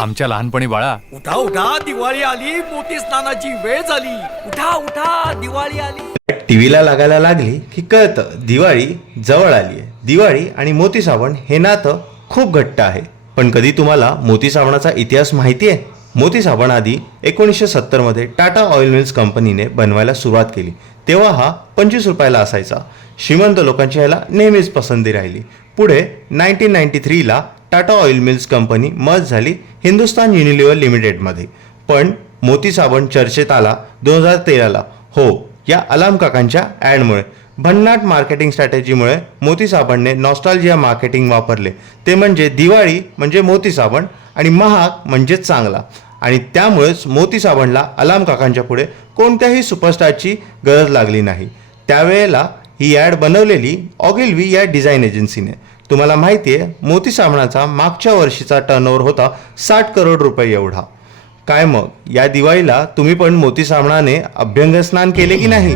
आमच्या लहानपणी बाळा, उठा उठा दिवाळी आली, मोती स्नानाची वेळ झाली. उठा उठा दिवाळी आली. टीव्हीला लागायला लागली की कळतं दिवाळी जवळ आली आहे. दिवाळी आणि मोती साबण हे नातं खूप घट्ट आहे. पण कधी तुम्हाला मोती साबणाचा इतिहास माहिती आहे? मोती साबण आधी 1970मध्ये टाटा ऑइल मिल्स कंपनीने बनवायला सुरुवात केली. तेव्हा हा 25 रुपयाला असायचा. श्रीमंत लोकांची ह्याला नेहमीच पसंती राहिली. पुढे 1993ला Tata oil mills company merge झाली हिंदुस्तान युनिलिव्हर लिमिटेडमध्ये. पण मोती साबण चर्चेत आला 2013ला. हो, या अलाम काकांच्या ॲडमुळे. भन्नाट मार्केटिंग स्ट्रॅटेजीमुळे मोती साबणने नॉस्टॅल्जिया मार्केटिंग वापरले. ते म्हणजे दिवाळी म्हणजे मोती साबण आणि महाग म्हणजे चांगला. आणि त्यामुळेच मोती साबणला अलाम काकांच्या पुढे कोणत्याही सुपरस्टारची गरज लागली नाही. त्यावेळेला ही ॲड बनवलेली ऑगिल्वी या डिझाईन एजन्सीने. तुम्हाला माहिती आहे, मोती साबणाचा मागच्या वर्षीचा टर्नओव्हर होता 60 करोड रुपये एवढा. काय मग या दिवाळीला तुम्ही पण मोती साबणाने अभ्यंगस्नान केले की नाही?